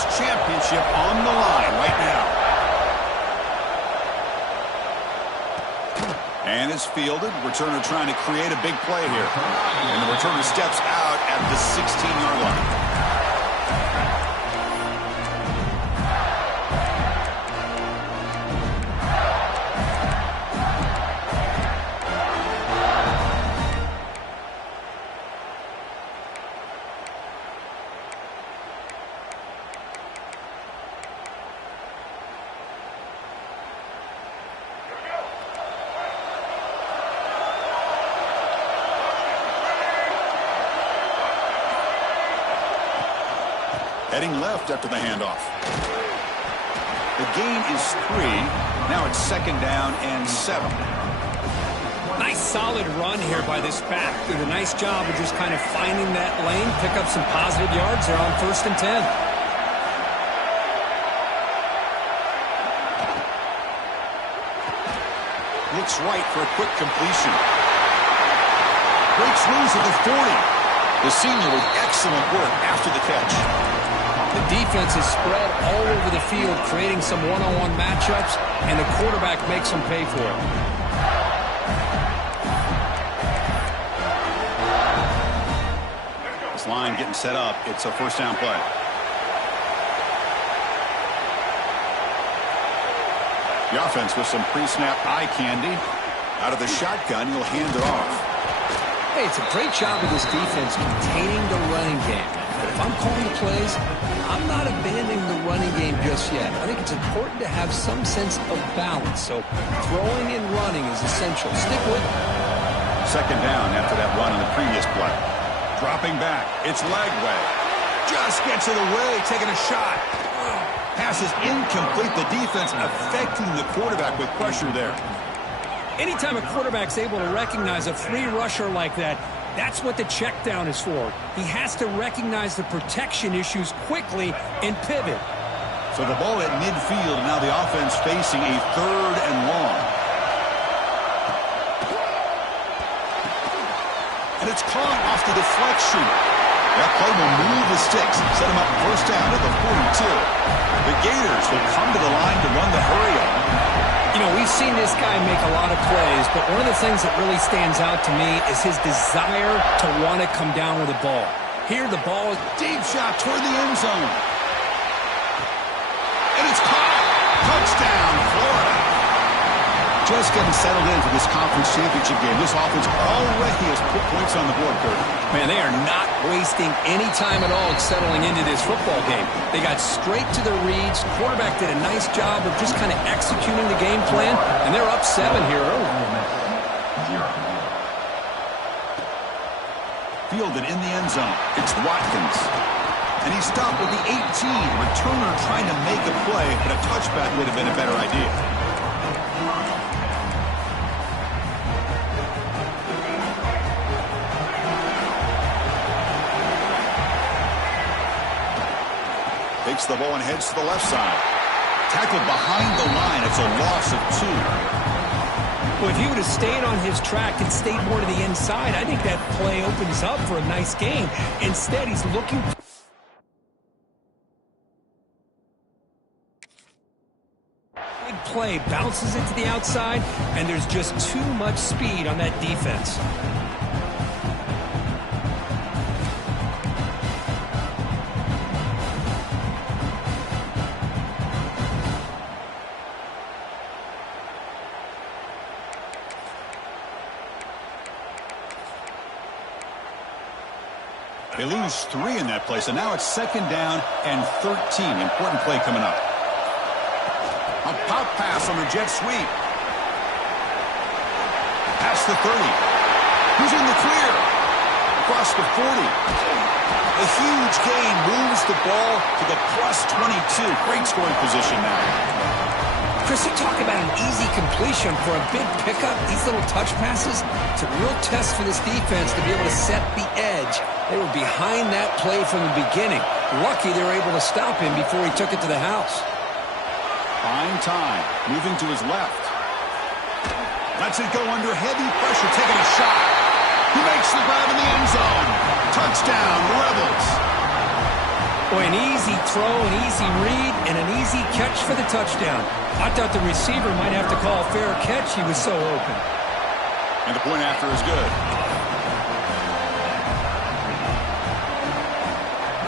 conference championship on the line right now. And it's fielded. Returner trying to create a big play here. And the returner steps out at the 16-yard line. Heading left after the handoff. The gain is 3. Now it's 2nd down and 7. Nice solid run here by this back. Did a nice job of just kind of finding that lane, pick up some positive yards there on 1st and 10. Looks right for a quick completion. Breaks loose at the 40. The senior with excellent work after the catch. The defense is spread all over the field, creating some one-on-one matchups, and the quarterback makes them pay for it. This line getting set up. It's a 1st down play. The offense with some pre-snap eye candy. Out of the shotgun, he'll hand it off. Hey, it's a great job of this defense containing the running game. But if I'm calling the plays, I'm not abandoning the running game just yet. I think it's important to have some sense of balance. So throwing and running is essential. Stick with it. 2nd down after that run on the previous play. Dropping back. It's leg way. Just gets it away, taking a shot. Pass is incomplete. The defense affecting the quarterback with pressure there. Anytime a quarterback's able to recognize a free rusher like that, that's what the check down is for. He has to recognize the protection issues quickly and pivot. So the ball at midfield, and now the offense facing a 3rd and long. And it's caught off the deflection. That play will move the sticks, set him up 1st down at the 42. The Gators will come to the line to run the hurry-up. You know, we've seen this guy make a lot of plays, but one of the things that really stands out to me is his desire to want to come down with the ball. Here, the ball is deep shot toward the end zone. And it's caught. Touchdown, Florida. Just getting settled in for this conference championship game. This offense already has put points on the board, Kurt. Man, they are not wasting any time at all settling into this football game. They got straight to their reads. Quarterback did a nice job of just kind of executing the game plan, and they're up 7 here early. Fielded in the end zone. It's Watkins. And he stopped with the 18. Returner trying to make a play, but a touchback would have been a better idea. Takes the ball and heads to the left side. Tackled behind the line. It's a loss of 2. Well, if he would have stayed on his track and stayed more to the inside, I think that play opens up for a nice game. Instead, he's looking. Big play, bounces it to the outside, and there's just too much speed on that defense. They lose 3 in that play, so now it's 2nd down and 13. Important play coming up. A pop pass on the jet sweep. Past the 30. Who's in the clear? Across the 40. A huge gain moves the ball to the plus 22. Great scoring position now. Chris, you talk about an easy completion for a big pickup. These little touch passes, it's a real test for this defense to be able to set the edge. They were behind that play from the beginning. Lucky they were able to stop him before he took it to the house. Fine time. Moving to his left. Lets it go under heavy pressure, taking a shot. He makes the grab in the end zone. Touchdown, Rebels. Boy, an easy throw, an easy read, and an easy catch for the touchdown. I thought the receiver might have to call a fair catch. He was so open. And the point after is good.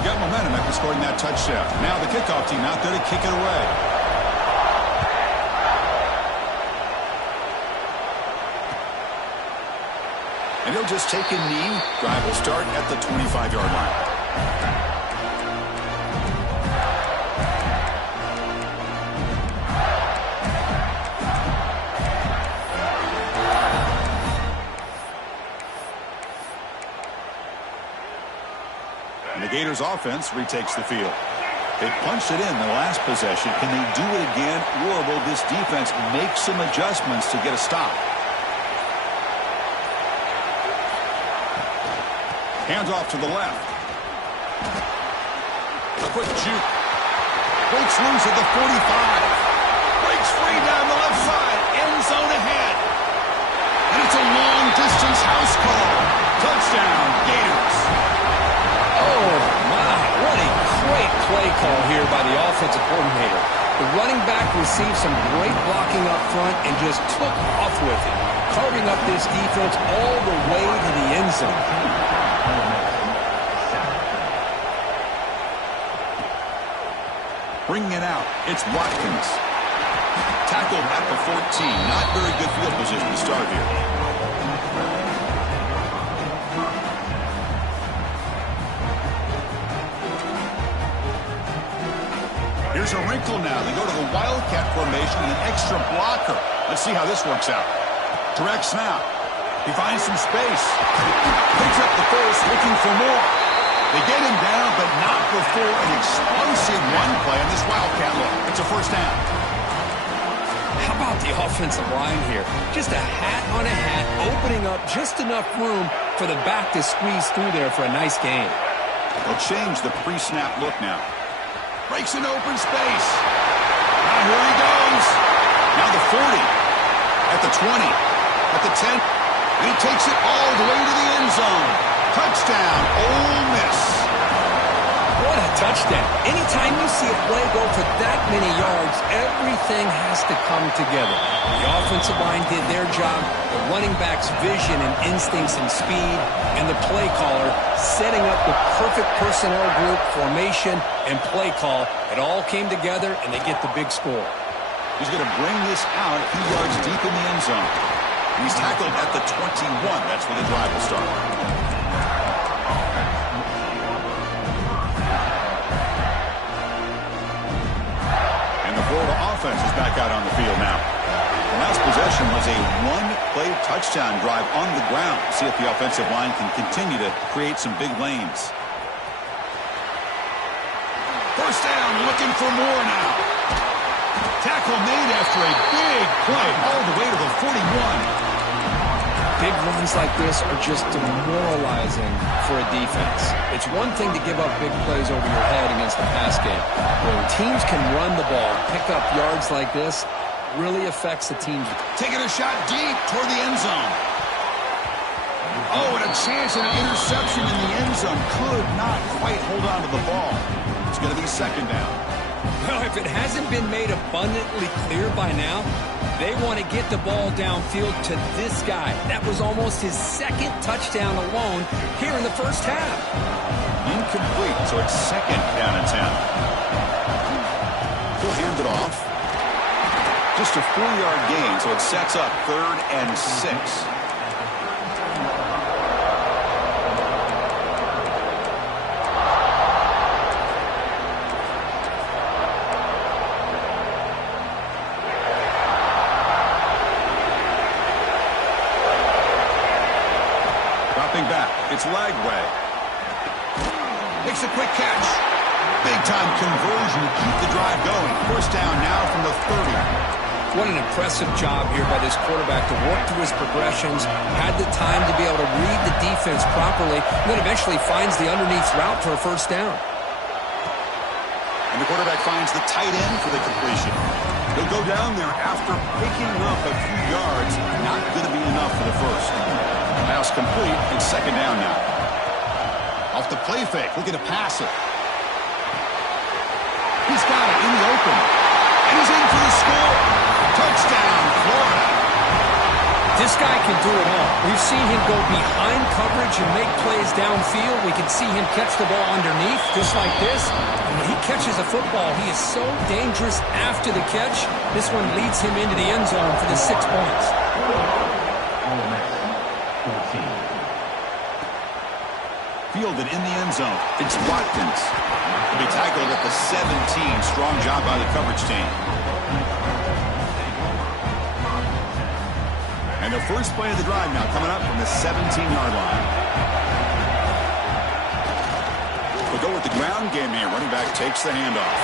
Got momentum after scoring that touchdown. Now the kickoff team out there to kick it away. And he'll just take a knee. Drive will start at the 25-yard line. And the Gators offense retakes the field. They punched it in the last possession. Can they do it again, or will this defense make some adjustments to get a stop? Hands off to the left. A quick juke. Breaks loose at the 45. Breaks free down the left side. End zone ahead. And it's a long-distance house call. Touchdown, Gators. Oh, my. What a great play call here by the offensive coordinator. The running back received some great blocking up front and just took off with it, carving up this defense all the way to the end zone. Bringing it out, it's Watkins. Tackled at the 14. Not very good field position to start here. Here's a wrinkle now. They go to the Wildcat formation with an extra blocker. Let's see how this works out. Direct snap. He finds some space. Picks up the first, looking for more. They get him down, but not before an explosive run play on this Wildcat look. It's a first down. How about the offensive line here? Just a hat on a hat, opening up just enough room for the back to squeeze through there for a nice gain. They'll change the pre-snap look now. Breaks an open space. Now here he goes. Now the 40. At the 20. At the 10. And he takes it all the way to the end zone. Touchdown, Ole Miss. What a touchdown. Anytime you see a play go for that many yards, everything has to come together. The offensive line did their job, the running back's vision and instincts and speed, and the play caller setting up the perfect personnel group, formation, and play call. It all came together, and they get the big score. He's going to bring this out a few yards deep in the end zone. He's tackled at the 21. That's where the drive will start. Florida offense is back out on the field now. The last possession was a one-play touchdown drive on the ground. See if the offensive line can continue to create some big lanes. First down, looking for more now. Tackle made after a big play all the way to the 41. Big runs like this are just demoralizing for a defense. It's one thing to give up big plays over your head against the pass game. When teams can run the ball, pick up yards like this, really affects the team. Taking a shot deep toward the end zone. Oh, and a chance at an interception in the end zone. Could not quite hold on to the ball. It's going to be second down. Well, if it hasn't been made abundantly clear by now, they want to get the ball downfield to this guy. That was almost his second touchdown alone here in the first half. Incomplete, so it's second down and 10. He'll hand it off. Just a 4-yard gain, so it sets up 3rd and 6. Back. It's Lagway. Makes a quick catch. Big-time conversion to keep the drive going. First down now from the 30. What an impressive job here by this quarterback to work through his progressions, had the time to be able to read the defense properly, and then eventually finds the underneath route for a first down. And the quarterback finds the tight end for the completion. He'll go down there after picking up a few yards. Not going to be enough for the first. Pass complete. It's second down now. Off the play fake. Looking to pass it. This guy can do it all. We've seen him go behind coverage and make plays downfield. We can see him catch the ball underneath, just like this. And when he catches a football, he is so dangerous after the catch. This one leads him into the end zone for the 6 points. Fielded in the end zone. It's Watkins. He'll be tackled at the 17. Strong job by the coverage team. And the first play of the drive now coming up from the 17-yard line. We'll go with the ground game here. Running back takes the handoff.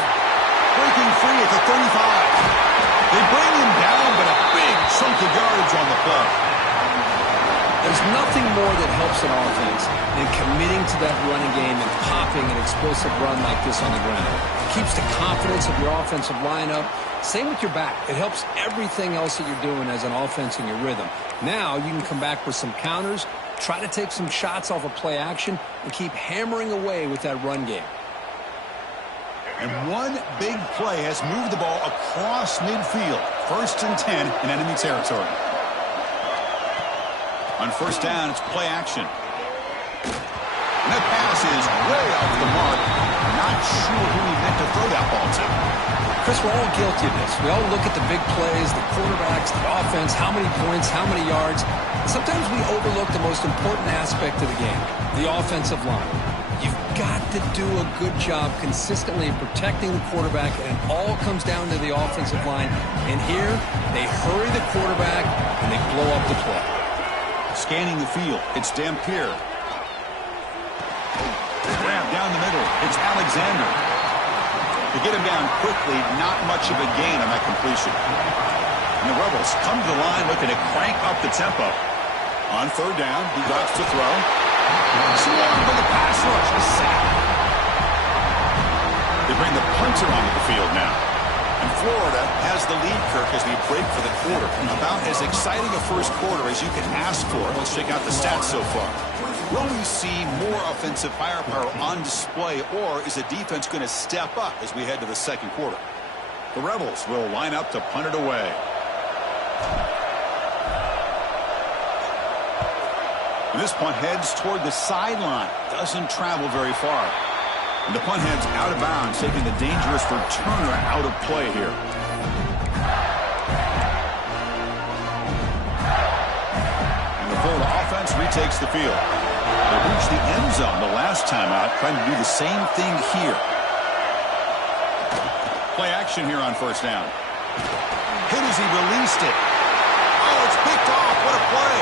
Breaking free at the 35. They bring him down, but a big chunk of yardage on the play. There's nothing more that helps an offense than committing to that running game and popping an explosive run like this on the ground. It keeps the confidence of your offensive lineup. Same with your back. It helps everything else that you're doing as an offense in your rhythm. Now you can come back with some counters, try to take some shots off of play action, and keep hammering away with that run game. And one big play has moved the ball across midfield. 1st and 10 in enemy territory. On first down, it's play action. And that pass is way off the mark. Not sure who he meant to throw that ball to. Chris, we're all guilty of this. We all look at the big plays, the quarterbacks, the offense, how many points, how many yards. Sometimes we overlook the most important aspect of the game, the offensive line. You've got to do a good job consistently protecting the quarterback, and it all comes down to the offensive line. And here, they hurry the quarterback, and they blow up the play. Scanning the field, it's Dampier. Grab down the middle, it's Alexander. To get him down quickly, not much of a gain on that completion. And the Rebels come to the line looking to crank up the tempo. On third down, he drops to throw. Swarmed by the pass rush, a sack. They bring the punter onto the field now. And Florida has the lead, Kirk, as we break for the quarter. About as exciting a first quarter as you can ask for. Let's check out the stats so far. Will we see more offensive firepower on display, or is the defense going to step up as we head to the second quarter? The Rebels will line up to punt it away. And this punt heads toward the sideline. Doesn't travel very far. And the punt heads out of bounds, taking the dangerous returner out of play here. And the Florida offense retakes the field. They reached the end zone the last time out, trying to do the same thing here. Play action here on first down. Hit as he released it. Oh, it's picked off. What a play.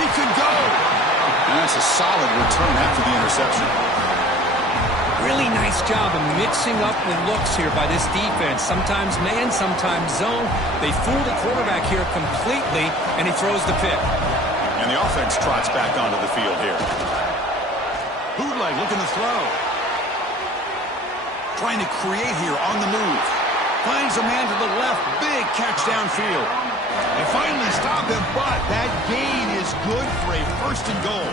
He could go. And that's a solid return after the interception. Really nice job of mixing up the looks here by this defense. Sometimes man, sometimes zone. They fool the quarterback here completely, and he throws the pick. And the offense trots back onto the field here. Bootleg looking to throw. Trying to create here on the move. Finds a man to the left. Big catch downfield. They finally stop him, but that gain is good for a 1st and goal.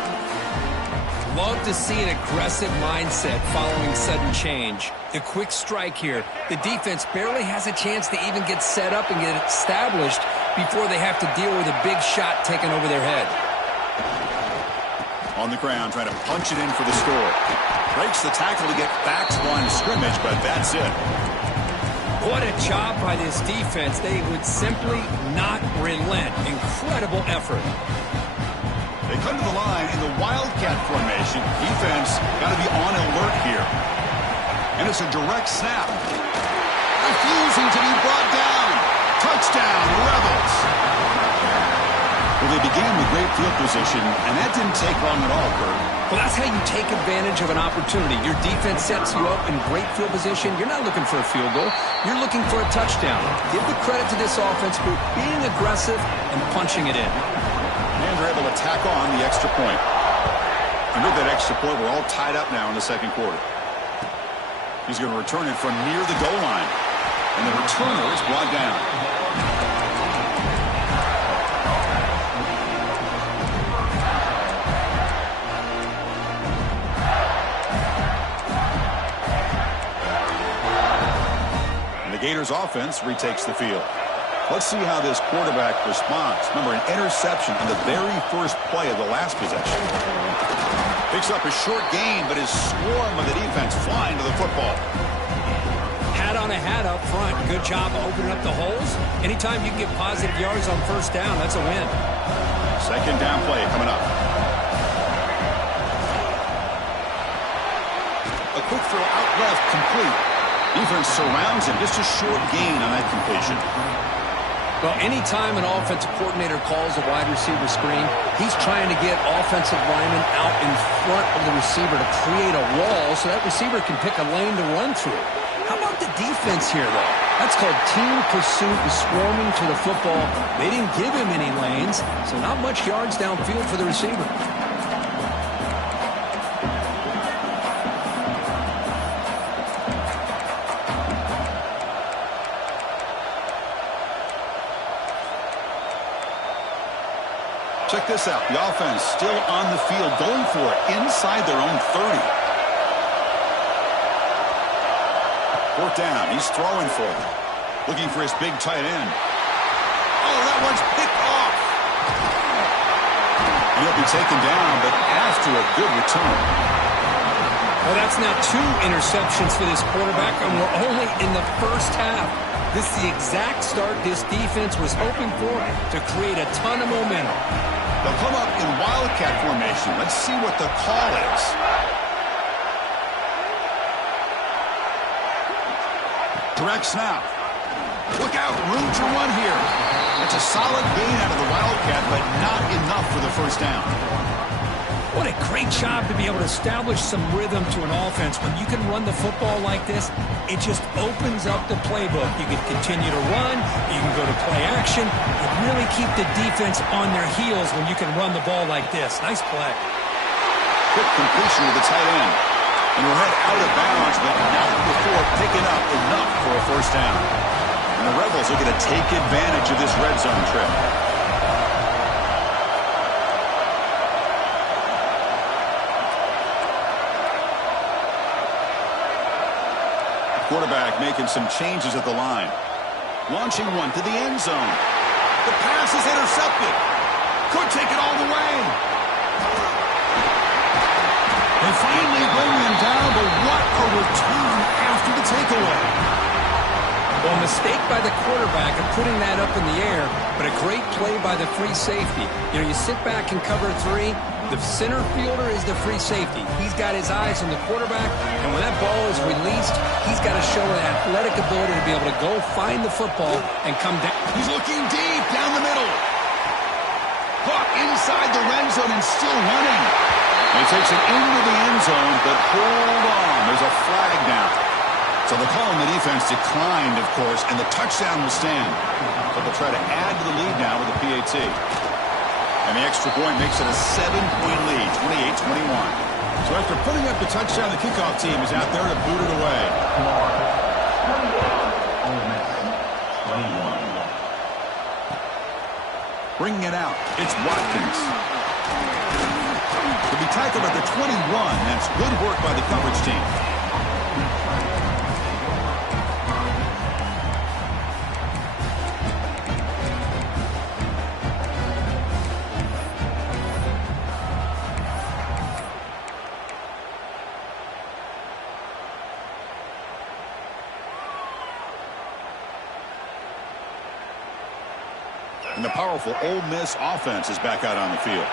Love to see an aggressive mindset following sudden change. The quick strike here. The defense barely has a chance to even get set up and get established before they have to deal with a big shot taken over their head. On the ground, trying to punch it in for the score. Breaks the tackle to get back to line of scrimmage, but that's it. What a job by this defense. They would simply not relent. Incredible effort. They come to the line in the Wildcat formation. Defense got to be on alert here. And it's a direct snap. Refusing to be brought down. Touchdown, Rebels. Well, they began with great field position, and that didn't take long at all, Kurt. Well, that's how you take advantage of an opportunity. Your defense sets you up in great field position. You're not looking for a field goal. You're looking for a touchdown. Give the credit to this offense for being aggressive and punching it in. And they're able to tack on the extra point. And with that extra point, we're all tied up now in the second quarter. He's going to return it from near the goal line. And the returner is brought down. And the Gators offense retakes the field. Let's see how this quarterback responds. Remember, an interception on the very first play of the last possession. Picks up a short gain, but his swarm of the defense flying to the football. Hat on a hat up front. Good job opening up the holes. Anytime you can get positive yards on first down, that's a win. Second down play coming up. A quick throw out left, complete. Defense surrounds him. Just a short gain on that completion. Well, anytime an offensive coordinator calls a wide receiver screen, he's trying to get offensive linemen out in front of the receiver to create a wall so that receiver can pick a lane to run through. How about the defense here, though? That's called team pursuit and swarming to the football. They didn't give him any lanes, so not much yards downfield for the receiver. Check this out. The offense still on the field, going for it inside their own 30. Fourth down. He's throwing for it. Looking for his big tight end. Oh, that one's picked off. And he'll be taken down, but after a good return. Well, that's now 2 interceptions for this quarterback, and we're only in the first half. This is the exact start this defense was hoping for to create a ton of momentum. They'll come up in wildcat formation. Let's see what the call is. Direct snap. Look out, room to run here. It's a solid gain out of the wildcat, but not enough for the first down. What a great job to be able to establish some rhythm to an offense. When you can run the football like this, it just opens up the playbook. You can continue to run. You can go to play action. You really keep the defense on their heels when you can run the ball like this. Nice play. Quick completion to the tight end. And we'll head out of bounds, but not before picking up enough for a first down. And the Rebels are going to take advantage of this red zone trip. Quarterback making some changes at the line. Launching one to the end zone. The pass is intercepted. Could take it all the way. They finally bring him down, but what a return after the takeaway. Well, a mistake by the quarterback of putting that up in the air, but a great play by the free safety. You know, you sit back and cover 3. The center fielder is the free safety. He's got his eyes on the quarterback, and when that ball is released, he's got to show an athletic ability to be able to go find the football and come down. He's looking deep down the middle. Caught inside the red zone and still running. He takes it into the end zone, but hold on. There's a flag down. So the call on the defense declined, of course, and the touchdown will stand. But they'll try to add to the lead now with the PAT. And the extra point makes it a 7-point lead, 28-21. So after putting up the touchdown, the kickoff team is out there to boot it away. Ole Miss, 21. Bringing it out, it's Watkins. To be tackled at the 21, that's good work by the coverage team. And the powerful Ole Miss offense is back out on the field.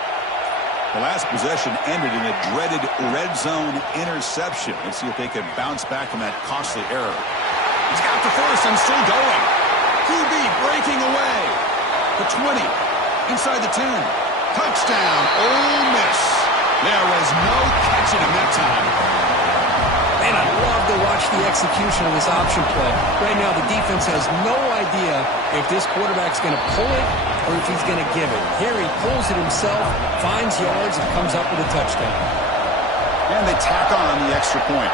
The last possession ended in a dreaded red zone interception. Let's see if they can bounce back from that costly error. He's got the first and still going. QB breaking away. The 20. Inside the 10. Touchdown, Ole Miss. There was no catching him that time. Man, I love to watch the execution of this option play. Right now, the defense has no idea if this quarterback's going to pull it or if he's going to give it. Here he pulls it himself, finds yards, and comes up with a touchdown. And they tack on the extra point.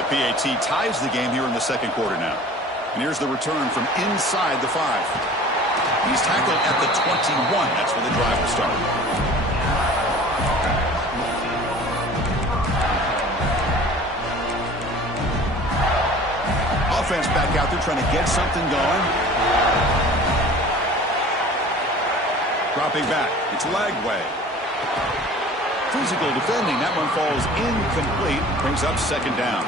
The PAT ties the game here in the second quarter now. And here's the return from inside the 5. He's tackled at the 21. That's where the drive will start. Offense back out there trying to get something going. Dropping back. It's Lagway. Physical defending. That one falls incomplete. Brings up second down.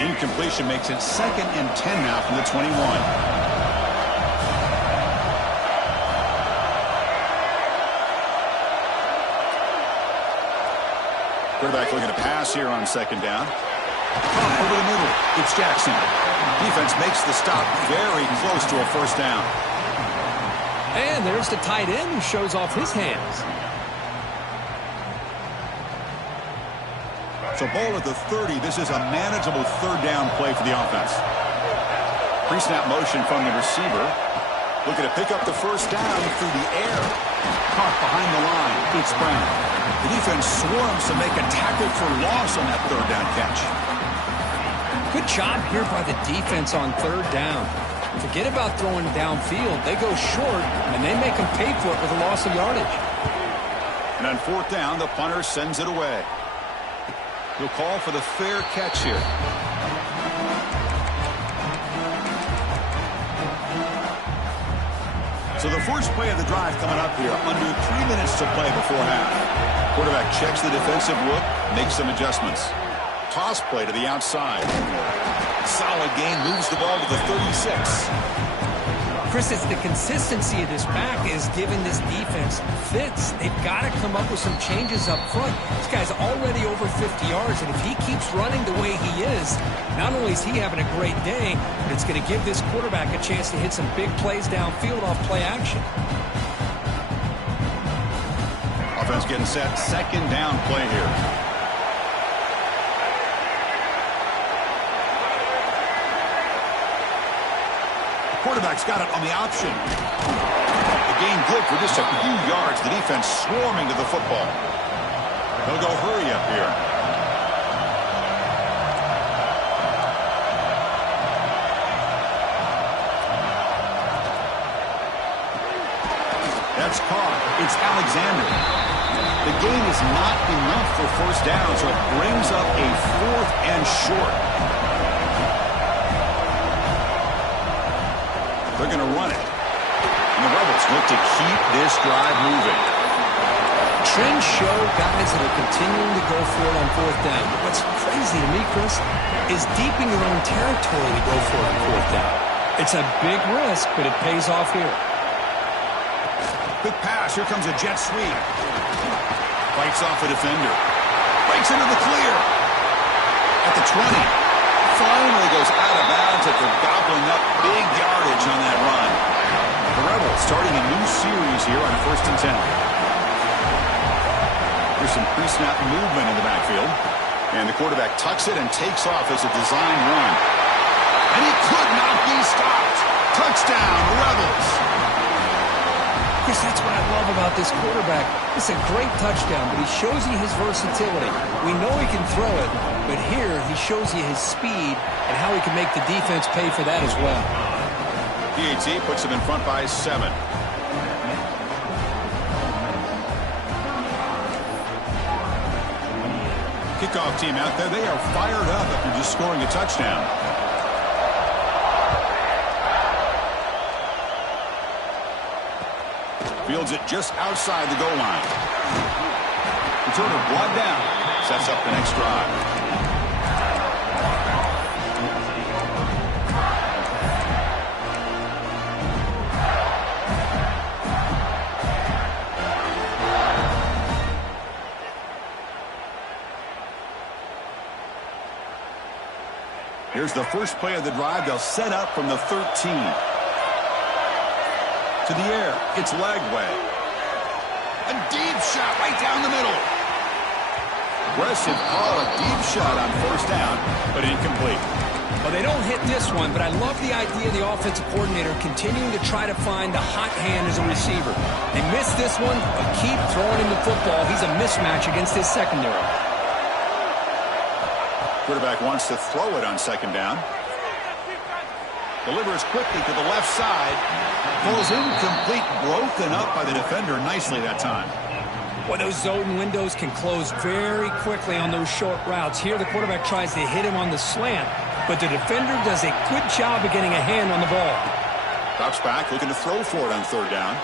The incompletion makes it 2nd and 10 now from the 21. Quarterback looking to pass here on 2nd down. Over the middle. It's Jackson. Defense makes the stop very close to a 1st down. And there's the tight end who shows off his hands. So ball at the 30. This is a manageable 3rd down play for the offense. Pre-snap motion from the receiver. Looking to pick up the 1st down through the air. Caught behind the line. It's Brown. The defense swarms to make a tackle for loss on that 3rd down catch. Good job here by the defense on 3rd down. Forget about throwing downfield. They go short, and they make them pay for it with a loss of yardage. And on 4th down, the punter sends it away. He'll call for the fair catch here. So the first play of the drive coming up here. Under 3 minutes to play before half. Quarterback checks the defensive look, makes some adjustments. Toss play to the outside. Solid gain, moves the ball to the 36. Chris, it's the consistency of this back is giving this defense fits. They've got to come up with some changes up front. This guy's already over 50 yards, and if he keeps running the way he is, not only is he having a great day, but it's going to give this quarterback a chance to hit some big plays downfield off play action. Offense getting set. 2nd down play here. Quarterback's got it on the option. The gain good for just a few yards. The defense swarming to the football. They'll go hurry up here. That's caught. It's Alexander. The gain is not enough for 1st down, so it brings up a 4th and short. They're going to run it. And the Rebels look to keep this drive moving. Trends show guys that are continuing to go for it on 4th down. But what's crazy to me, Chris, is deep in your own territory to go for it on 4th down. It's a big risk, but it pays off here. Quick pass. Here comes a jet sweep. Fights off a defender. Breaks into the clear. At the 20. Finally goes out of bounds after gobbling up big yardage on that run. The Rebels starting a new series here on 1st and 10. There's some pre-snap movement in the backfield. And the quarterback tucks it and takes off as a design run. And he could not be stopped. Touchdown, Rebels. Chris, that's what I love about this quarterback. It's a great touchdown, but he shows you his versatility. We know he can throw it, but here he shows you his speed and how he can make the defense pay for that as well. PAT puts him in front by 7. Kickoff team out there. They are fired up after just scoring a touchdown. Fields it just outside the goal line. Returner blood down. Sets up the next drive. Here's the first play of the drive. They'll set up from the 13. To the air. It's Lagway. A deep shot right down the middle. Aggressive call. A deep shot on 1st down, but incomplete. Well, they don't hit this one, but I love the idea of the offensive coordinator continuing to try to find the hot hand as a receiver. They missed this one, but keep throwing him the football. He's a mismatch against his secondary. Quarterback wants to throw it on 2nd down. Delivers quickly to the left side. Falls incomplete, broken up by the defender nicely that time. Well, those zone windows can close very quickly on those short routes. Here, the quarterback tries to hit him on the slant, but the defender does a good job of getting a hand on the ball. Drops back, looking to throw for it on third down.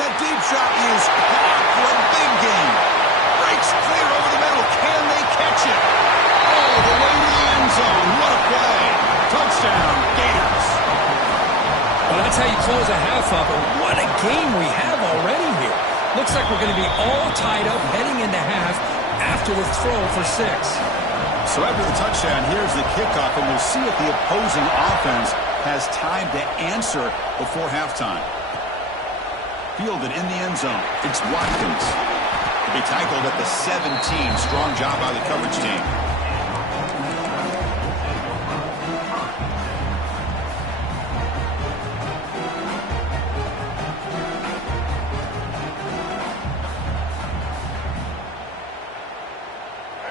That deep shot is caught for a big gain. Breaks clear over the middle. Can they catch it? All the way to the end zone. What a play. Touchdown, Gators. Well, that's how you close a half up. But what a game we have already here. Looks like we're going to be all tied up heading into half after the throw for 6. So after the touchdown, here's the kickoff, and we'll see if the opposing offense has time to answer before halftime. Fielded in the end zone. It's Watkins. To be tackled at the 17. Strong job by the coverage team.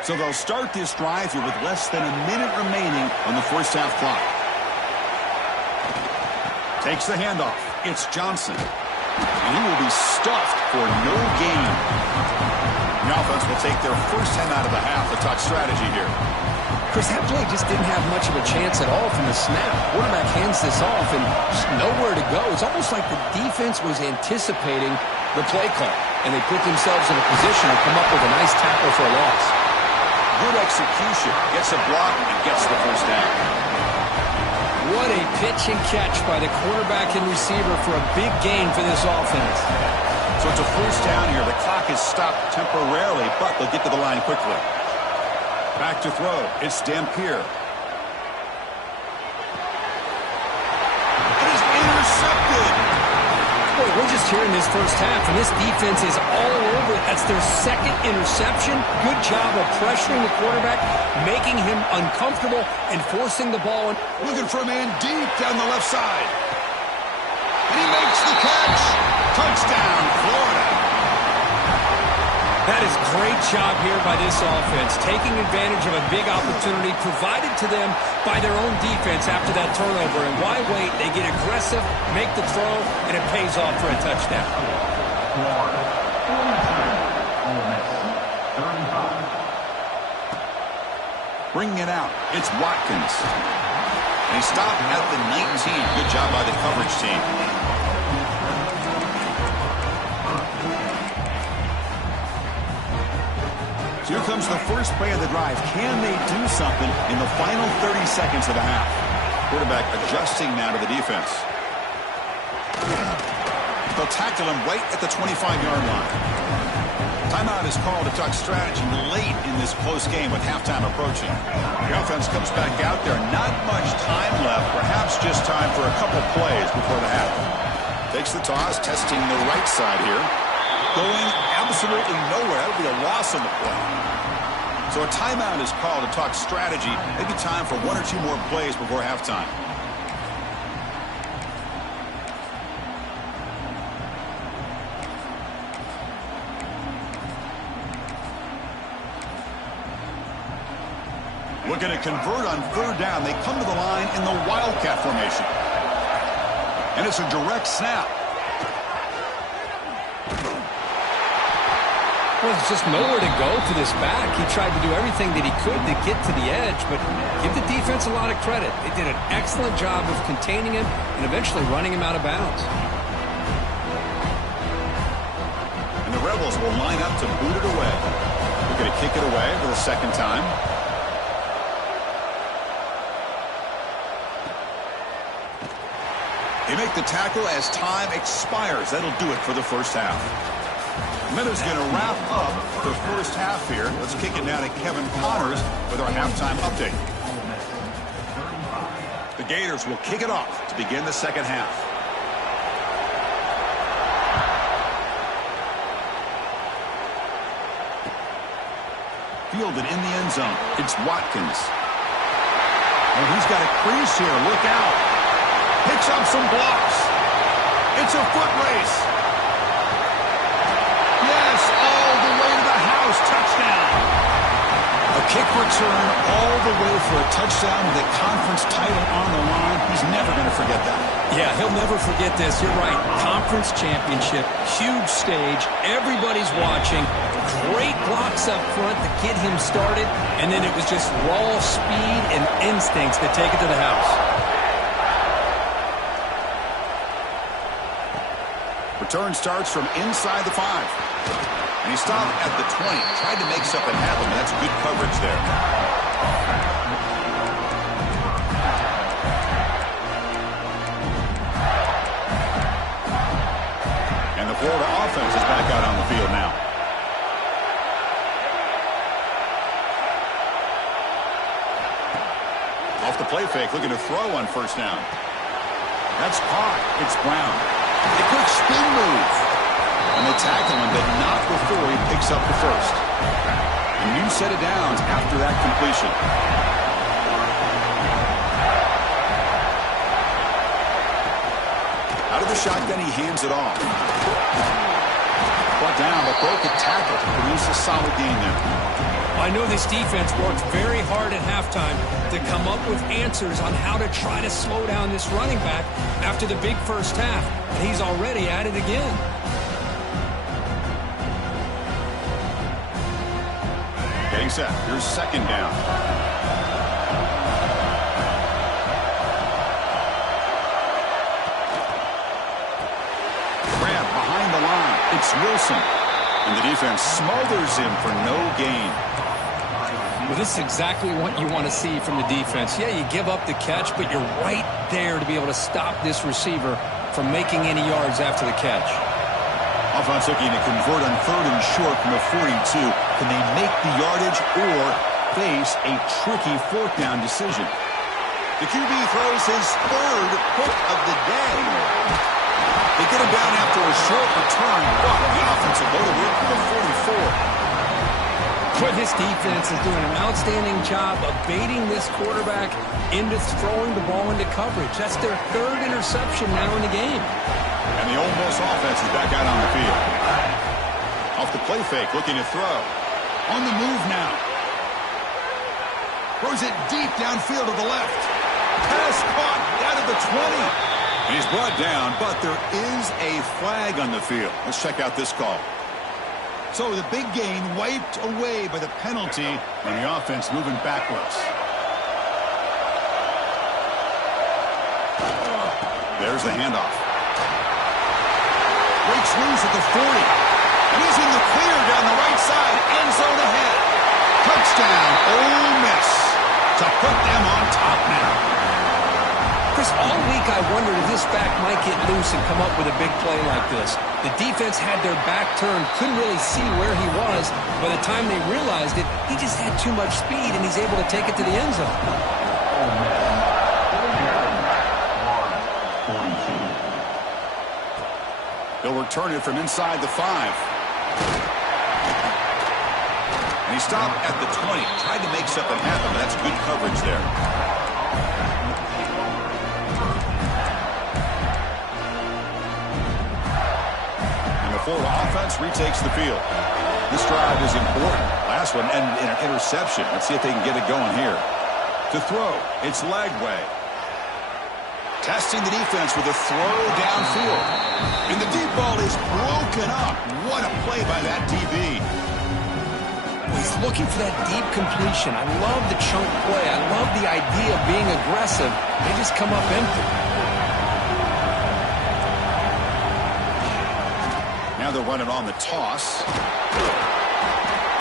So they'll start this drive here with less than a minute remaining on the first half clock. Takes the handoff. It's Johnson. And he will be stuffed for no gain. The offense will take their first 10 out of the half to talk strategy here. Chris, that play just didn't have much of a chance at all from the snap. Quarterback hands this off and just nowhere to go. It's almost like the defense was anticipating the play call, and they put themselves in a position to come up with a nice tackle for a loss. Good execution. Gets a block and gets the first down. What a pitch and catch by the quarterback and receiver for a big gain for this offense. So it's a first down here. The clock is stopped temporarily, but they'll get to the line quickly. Back to throw. It's Dampier. It is intercepted. Boy, we're just here in this first half, and this defense is all over it. That's their second interception. Good job of pressuring the quarterback, making him uncomfortable, and forcing the ball. Looking for a man deep down the left side. And he makes the catch. Touchdown, Florida. That is great job here by this offense, taking advantage of a big opportunity provided to them by their own defense after that turnover. And why wait? They get aggressive, make the throw, and it pays off for a touchdown. Ole Miss, 35. Bringing it out, it's Watkins. And he stopped at the 19. Good job by the coverage team. Here comes the first play of the drive. Can they do something in the final 30 seconds of the half? Quarterback adjusting now to the defense. They'll tackle him right at the 25-yard line. Timeout is called to talk strategy late in this close game with halftime approaching. The offense comes back out there. Not much time left. Perhaps just time for a couple plays before the half. Takes the toss, testing the right side here. Going absolutely nowhere. That would be a loss on the play. So a timeout is called to talk strategy. Maybe time for one or two more plays before halftime. Looking to convert on third down. They come to the line in the Wildcat formation. And it's a direct snap. Well, there's just nowhere to go for this back. He tried to do everything that he could to get to the edge, but give the defense a lot of credit. They did an excellent job of containing him and eventually running him out of bounds. And the Rebels will line up to boot it away. They're going to kick it away for the second time. They make the tackle as time expires. That'll do it for the first half. Minutes going to wrap up the first half here. Let's kick it now to Kevin Connors with our halftime update. The Gators will kick it off to begin the second half. Fielded in the end zone. It's Watkins. And he's got a crease here. Look out. Picks up some blocks. It's a foot race. Yes, all the way to the house. Touchdown. A Kick return all the way for a touchdown with a conference title on the line. He's never going to forget that. Yeah, he'll never forget this. You're right. Conference championship, huge stage. Everybody's watching. Great blocks up front to get him started. And then it was just raw speed and instincts that take it to the house. Return starts from inside the 5. And he stopped at the 20. Tried to make something happen, but that's good coverage there. And the Florida offense is back out on the field now. Off the play fake, looking to throw on first down. That's caught. It's Brown. A quick spin move. And they tackle him, but not before he picks up the first. A new set of downs after that completion. Out of the shotgun, he hands it off. Brought down, but broke a tackle to produce a solid gain there. I know this defense worked very hard at halftime to come up with answers on how to try to slow down this running back after the big first half. And he's already at it again. Getting set. Here's second down. Grab behind the line. It's Wilson. And the defense smothers him for no gain. Well, this is exactly what you want to see from the defense. Yeah, you give up the catch, but you're right there to be able to stop this receiver from making any yards after the catch. Offense looking to convert on 3rd and short from the 42. Can they make the yardage or face a tricky 4th down decision? The QB throws his 3rd hook of the day. They get him down after a short return, but the offense will go to work from the 44. But this defense is doing an outstanding job of baiting this quarterback into throwing the ball into coverage. That's their 3rd interception now in the game. And the Ole Miss offense is back out on the field. Off the play fake, looking to throw. On the move now. Throws it deep downfield to the left. Pass caught down at the 20. And he's brought down, but there is a flag on the field. Let's check out this call. So the big gain wiped away by the penalty, and the offense moving backwards. There's the handoff. Breaks loose at the 40. And he's in the clear down the right side. End zone ahead. Touchdown, Ole Miss. To put them on top now. Chris, all week I wondered if this back might get loose and come up with a big play like this. The defense had their back turned, couldn't really see where he was. By the time they realized it, he just had too much speed, and he's able to take it to the end zone. They'll return it from inside the 5. And he stopped at the 20. Tried to make something happen, but that's good coverage there. Florida offense retakes the field. This drive is important. Last one ended in an interception. Let's see if they can get it going here. To throw, it's Lagway. Testing the defense with a throw downfield. And the deep ball is broken up. What a play by that DB. He's looking for that deep completion. I love the chunk play. I love the idea of being aggressive. They just come up empty. They're running on the toss.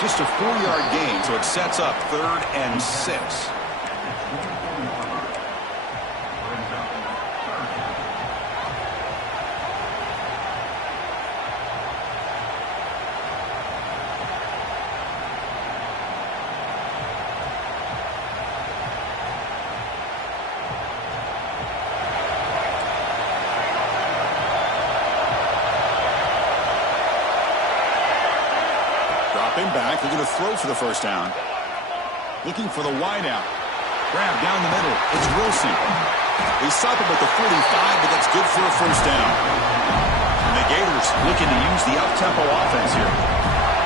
Just a 4-yard gain, so it sets up 3rd and 6. Back, they're going to throw for the first down. Looking for the wideout. Grab down the middle. It's Wilson. They stop him at the 45, but that's good for a first down. And the Gators looking to use the up-tempo offense here.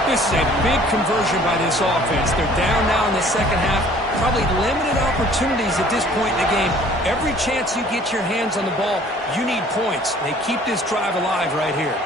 This is a big conversion by this offense. They're down now in the second half. Probably limited opportunities at this point in the game. Every chance you get your hands on the ball, you need points. They keep this drive alive right here.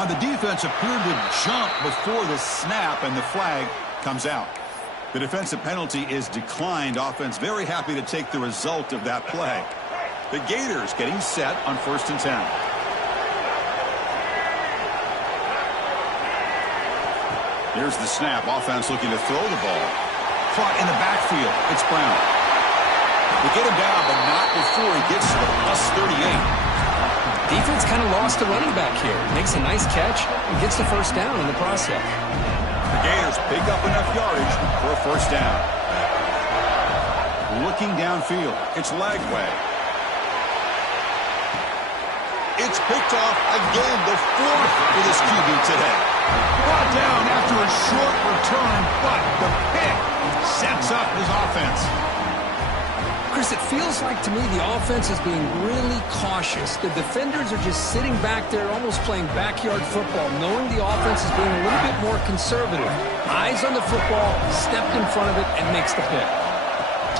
On the defense appeared to jump before the snap, and the flag comes out. The defensive penalty is declined. Offense very happy to take the result of that play. The Gators getting set on 1st and 10. Here's the snap. Offense looking to throw the ball. Caught in the backfield. It's Brown. They get him down, but not before he gets to the +38. Defense kind of lost the running back here. Makes a nice catch and gets the first down in the process. The Gators pick up enough yardage for a first down. Looking downfield. It's Lagway. It's picked off again, the 4th for this QB today. Brought down after a short return, but the pick sets up his offense. Chris, it feels like to me the offense is being really cautious. The defenders are just sitting back there almost playing backyard football, knowing the offense is being a little bit more conservative. Eyes on the football, stepped in front of it, and makes the pick.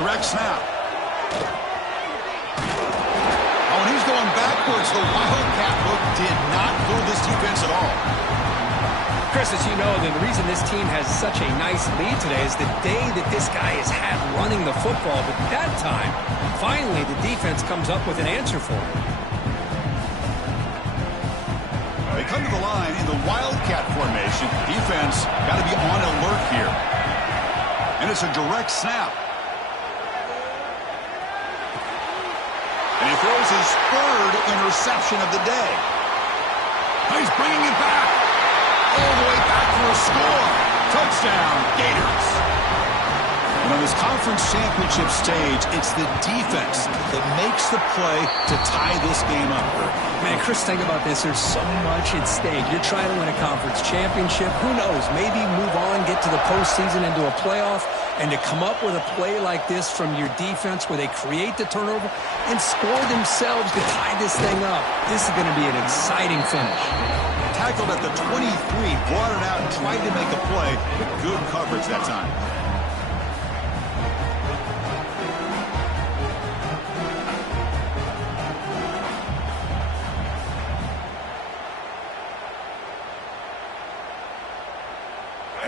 Direct snap. Oh, and he's going backwards. The Wildcat look did not fool this defense at all. Chris, as you know, the reason this team has such a nice lead today is the day that this guy has had running the football. But that time, finally, the defense comes up with an answer for him. They come to the line in the Wildcat formation. Defense got to be on alert here. And it's a direct snap. And he throws his 3rd interception of the day. He's bringing it back. All the way back for a score. Touchdown, Gators. And on this conference championship stage, it's the defense that makes the play to tie this game up. Man, Chris, think about this. There's so much at stake. You're trying to win a conference championship. Who knows? Maybe move on, get to the postseason, into a playoff. And to come up with a play like this from your defense where they create the turnover and score themselves to tie this thing up, this is going to be an exciting finish. Tackled at the 23, brought it out and tried to make a play, but good coverage that time.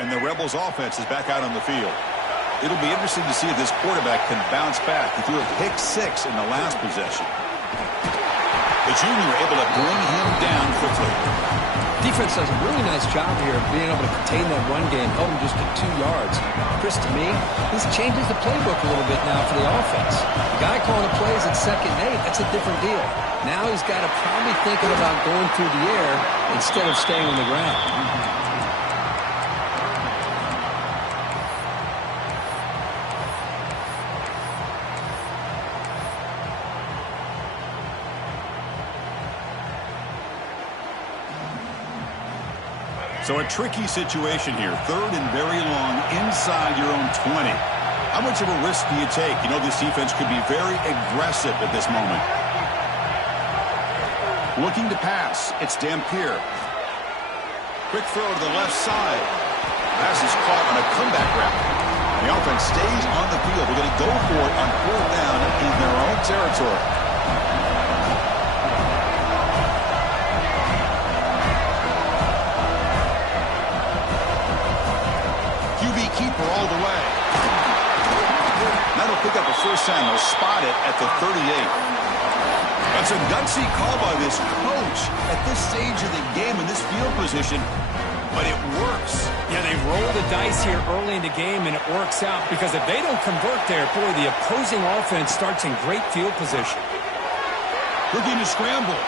And the Rebels offense is back out on the field. It'll be interesting to see if this quarterback can bounce back. He threw a pick 6 in the last possession. The junior able to bring him down quickly. Defense does a really nice job here of being able to contain that run game, held him just to 2 yards. Chris, to me, this changes the playbook a little bit now for the offense. The guy calling the plays at 2nd and 8, that's a different deal. Now he's got to probably thinking about going through the air instead of staying on the ground. So a tricky situation here. 3rd and very long inside your own 20. How much of a risk do you take? You know this defense could be very aggressive at this moment. Looking to pass. It's Dampier. Quick throw to the left side. Pass is caught on a comeback route. The offense stays on the field. They're going to go for it on 4th down in their own territory. Keeper all the way. That'll pick up a first down. They'll spot it at the 38. That's a gutsy call by this coach at this stage of the game in this field position, but it works. Yeah, they roll the dice here early in the game, and it works out because if they don't convert there, boy, the opposing offense starts in great field position. Looking to scramble.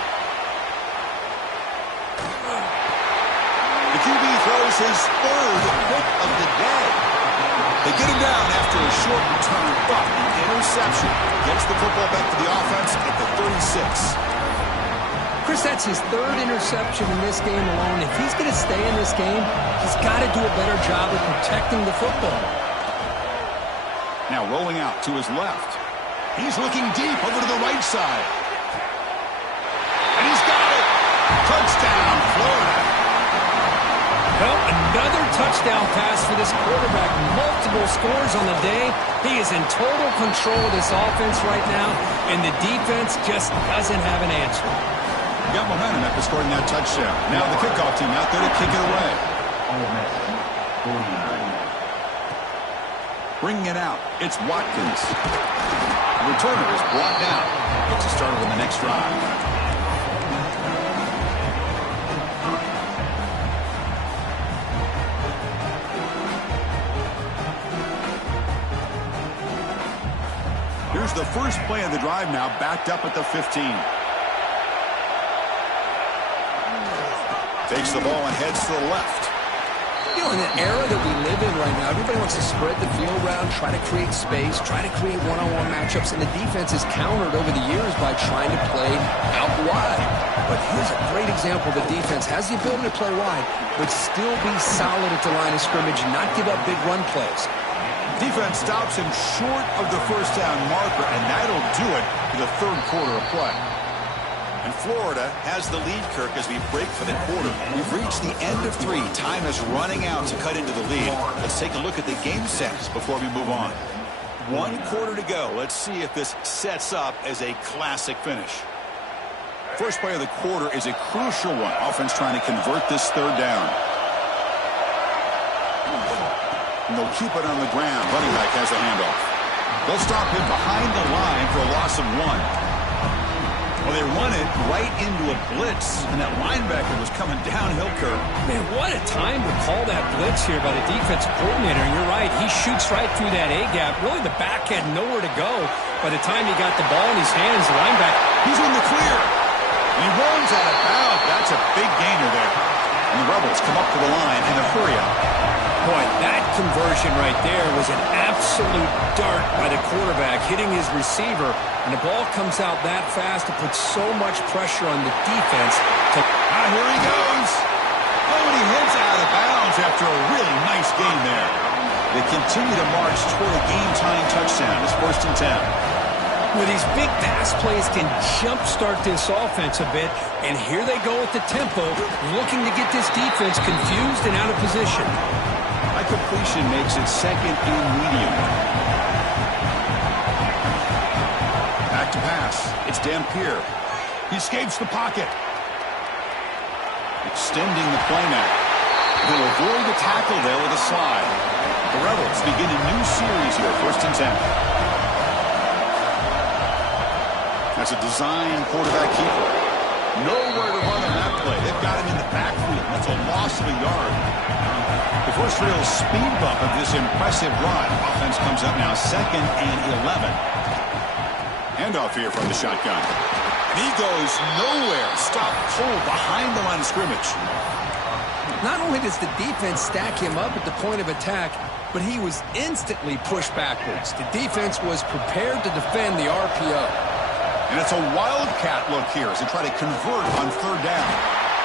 The QB throws his 3rd pick of the day. They get him down after a short return, but an interception gets the football back to the offense at the 36. Chris, that's his third interception in this game alone. If he's going to stay in this game, he's got to do a better job of protecting the football. Now rolling out to his left. He's looking deep over to the right side. And he's got it. Touchdown, Florida. Well, another touchdown pass for this quarterback. Multiple scores on the day. He is in total control of this offense right now, and the defense just doesn't have an answer. Got momentum after scoring that touchdown. Now the kickoff team out there to kick it away. Ole Miss, 49. Bringing it out, it's Watkins. The returner is brought down. Looks to start on the next drive. Here's the first play of the drive now, backed up at the 15. Takes the ball and heads to the left. You know, in the era that we live in right now, everybody wants to spread the field around, try to create space, try to create one-on-one matchups, and the defense is countered over the years by trying to play out wide. But here's a great example. The defense has the ability to play wide, but still be solid at the line of scrimmage and not give up big run plays. Defense stops him short of the first down marker, and that'll do it for the third quarter of play. And Florida has the lead, Kirk, as we break for the quarter. We've reached the end of 3. Time is running out to cut into the lead. Let's take a look at the game sets before we move on. 1 quarter to go. Let's see if this sets up as a classic finish. First play of the quarter is a crucial one. Offense trying to convert this third down. And they'll keep it on the ground. Running back has a handoff. They'll stop him behind the line for a loss of 1. Well, they run it right into a blitz, and that linebacker was coming downhill, Kirk. Man, what a time to call that blitz here by the defensive coordinator. And you're right, he shoots right through that A-gap. Really, the back had nowhere to go. By the time he got the ball in his hands, the linebacker, he's in the clear. And he runs out of bounds. That's a big gainer there. And the Rebels come up to the line in a hurry-up. boy, that conversion right there was an absolute dart by the quarterback, hitting his receiver, and the ball comes out that fast to put so much pressure on the defense. Here he goes. Oh, and he heads out of bounds after a really nice game there. They continue to march toward a game-tying touchdown. It's 1st and 10. Well, these big pass plays can jumpstart this offense a bit, and here they go with the tempo, looking to get this defense confused and out of position. High completion makes it 2nd and medium. Back to pass. It's Dampier. He escapes the pocket. Extending the play now. He'll avoid the tackle there with a slide. The Rebels begin a new series here, 1st and 10. That's a design quarterback keeper. Nowhere to run on that play. They've got him in the backfield. That's a loss of a yard. The first real speed bump of this impressive run. Offense comes up now 2nd and 11. Handoff here from the shotgun. And he goes nowhere. Stop cold behind the line of scrimmage. Not only does the defense stack him up at the point of attack, but he was instantly pushed backwards. The defense was prepared to defend the RPO. And it's a wildcat look here as they try to convert on 3rd down.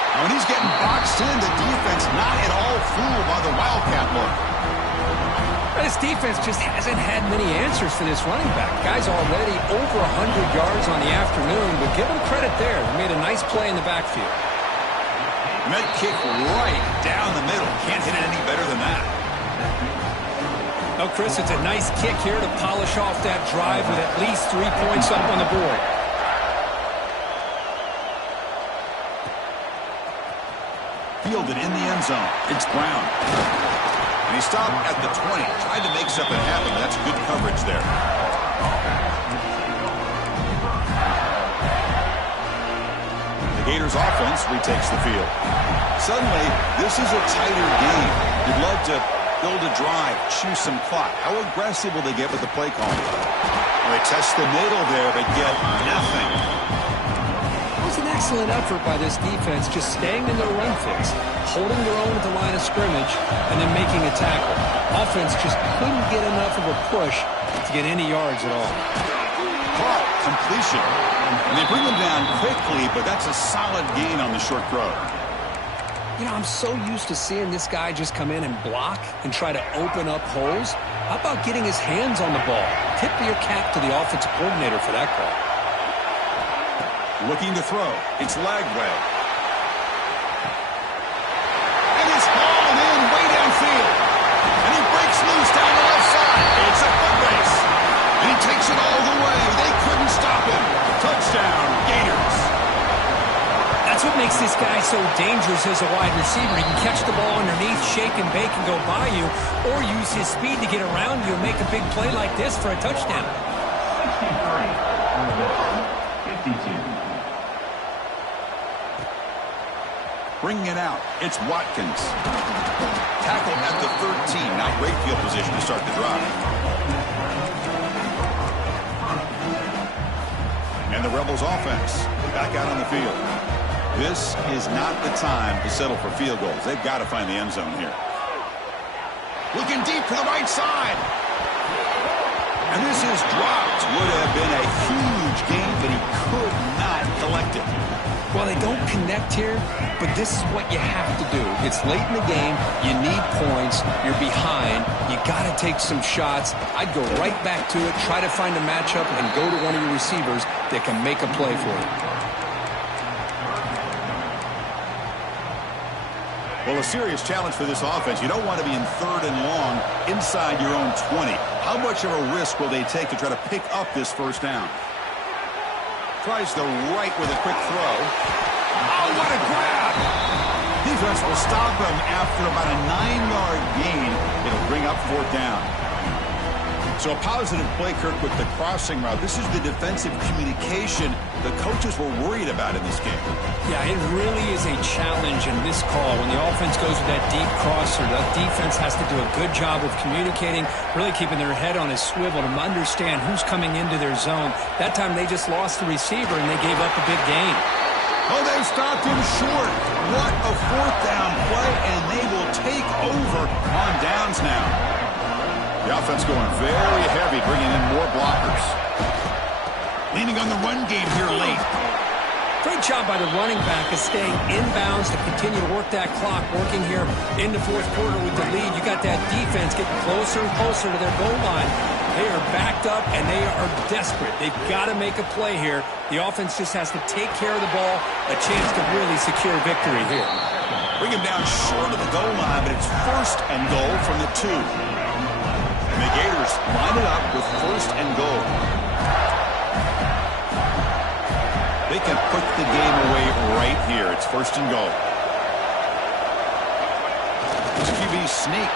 Now, when he's getting boxed in, the defense not at all fooled by the wildcat look. But his defense just hasn't had many answers for this running back. Guy's already over 100 yards on the afternoon, but give him credit there. He made a nice play in the backfield. And that kick right down the middle. Can't hit it any better than that. Oh, Chris, it's a nice kick here to polish off that drive with at least 3 points up on the board. Fielded in the end zone. It's Brown. And he stopped at the 20. Tried to make something happen, but that's good coverage there. The Gators offense retakes the field. Suddenly, this is a tighter game. You'd love to build a drive, choose some clock. How aggressive will they get with the play call? Well, they test the middle there, but get nothing. It was an excellent effort by this defense, just staying in their run fix, holding their own at the line of scrimmage, and then making a tackle. Offense just couldn't get enough of a push to get any yards at all. Caught. completion. And they bring him down quickly, but that's a solid gain on the short throw. You know, I'm so used to seeing this guy just come in and block and try to open up holes. How about getting his hands on the ball? Tip your cap to the offensive coordinator for that call. Looking to throw. It's Lagway. And it's hauled in way downfield. And he breaks loose down the left side. It's a foot race. And he takes it all the way. They couldn't stop him. Touchdown, Gators. That's what makes this guy so dangerous as a wide receiver. He can catch the ball underneath, shake and bake and go by you, or use his speed to get around you and make a big play like this for a touchdown. 63, 52. Bringing it out, it's Watkins. Tackle at the 13. Now great field position to start the drive. And the Rebels offense back out on the field. This is not the time to settle for field goals. They've got to find the end zone here. Looking deep to the right side. And this is dropped. Would have been a huge gain, but he could not collect it. Well, they don't connect here, but this is what you have to do. It's late in the game. You need points. You're behind. You got to take some shots. I'd go right back to it, try to find a matchup, and go to one of your receivers that can make a play for you. Well, a serious challenge for this offense. You don't want to be in 3rd and long inside your own 20. How much of a risk will they take to try to pick up this first down? Tries the right with a quick throw. Oh, what a grab! Defense will stop him after about a 9-yard gain. It'll bring up 4th down. So a positive play, Kirk, with the crossing route. This is the defensive communication the coaches were worried about in this game. Yeah, it really is a challenge in this call. When the offense goes with that deep crosser, the defense has to do a good job of communicating, really keeping their head on a swivel to understand who's coming into their zone. That time they just lost the receiver and they gave up a big gain. Oh, they stopped him short. What a 4th down play, and they will take over on downs now. The offense going very heavy, bringing in more blockers. Leaning on the run game here late. Great job by the running back of staying inbounds to continue to work that clock, working here in the 4th quarter with the lead. You got that defense getting closer and closer to their goal line. They are backed up, and they are desperate. They've got to make a play here. The offense just has to take care of the ball, a chance to really secure victory here. Bring him down short of the goal line, but it's 1st and goal from the 2. And the Gators line it up with 1st and goal. They can put the game away right here. It's 1st and goal. It's QB sneak.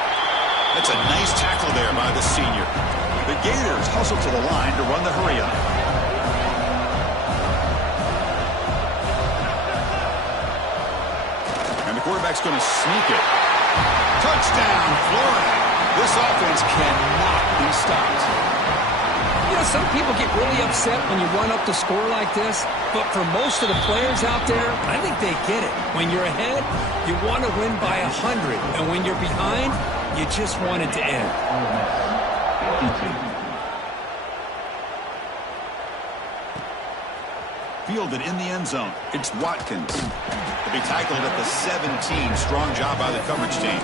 That's a nice tackle there by the senior. The Gators hustle to the line to run the hurry up. And the quarterback's going to sneak it. Touchdown, Florida. This offense cannot be stopped. You know, some people get really upset when you run up the score like this, but for most of the players out there, I think they get it. When you're ahead, you want to win by 100, and when you're behind, you just want it to end. 52. Fielded in the end zone. It's Watkins. To be tackled at the 17. Strong job by the coverage team.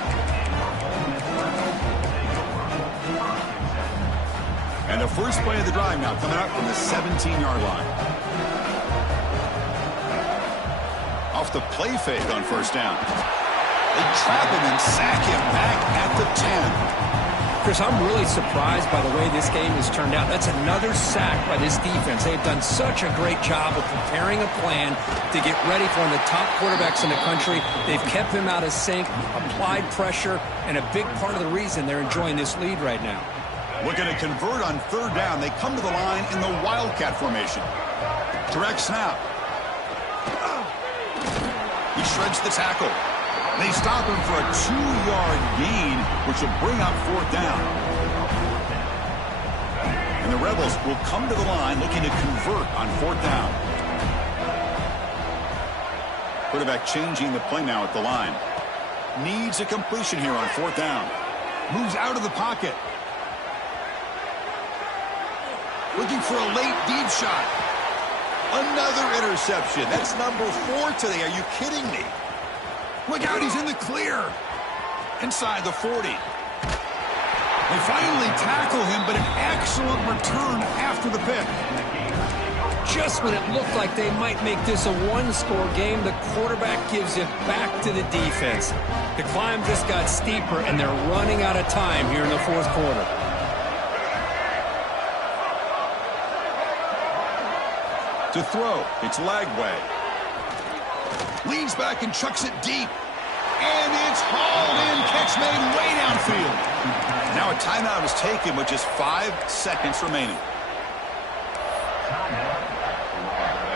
And the first play of the drive now coming up from the 17-yard line. Off the play fake on 1st down. They trap him and sack him back at the 10. Chris, I'm really surprised by the way this game has turned out. That's another sack by this defense. They've done such a great job of preparing a plan to get ready for one of the top quarterbacks in the country. They've kept him out of sync, applied pressure, and a big part of the reason they're enjoying this lead right now. Looking to convert on 3rd down. They come to the line in the Wildcat formation. Direct snap. He shreds the tackle. They stop him for a 2-yard gain, which will bring up 4th down. And the Rebels will come to the line looking to convert on 4th down. Quarterback changing the play now at the line. Needs a completion here on 4th down. Moves out of the pocket. Looking for a late deep shot. Another interception. That's number 4 today. Are you kidding me? Look out, he's in the clear. Inside the 40. They finally tackle him, but an excellent return after the pick. Just when it looked like they might make this a one-score game, the quarterback gives it back to the defense. The climb just got steeper, and they're running out of time here in the fourth quarter. To throw, it's Lagway. Leans back and chucks it deep. And it's hauled in. Catch made way downfield. Now a timeout is taken with just 5 seconds remaining.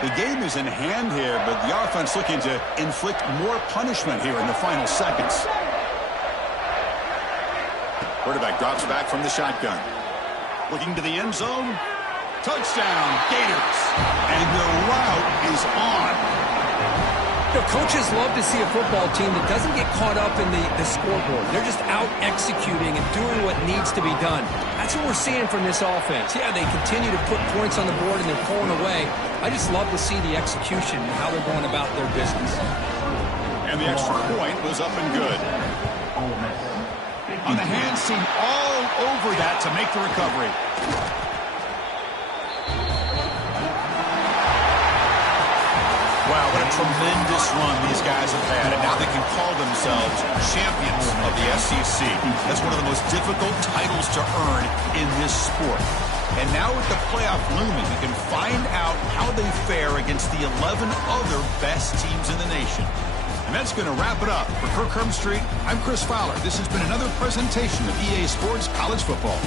The game is in hand here, but the offense looking to inflict more punishment here in the final seconds. Quarterback drops back from the shotgun. Looking to the end zone. Touchdown, Gators. And the route is on. You know, coaches love to see a football team that doesn't get caught up in the scoreboard. They're just out executing and doing what needs to be done. That's what we're seeing from this offense. Yeah, they continue to put points on the board and they're pulling away. I just love to see the execution and how they're going about their business. And the extra point was up and good. On the hands team all over that to make the recovery. Wow, what a tremendous run these guys have had, and now they can call themselves champions of the SEC. That's one of the most difficult titles to earn in this sport. And now with the playoff looming, we can find out how they fare against the 11 other best teams in the nation. And that's going to wrap it up. For Kirk Street, I'm Chris Fowler. This has been another presentation of EA Sports College Football.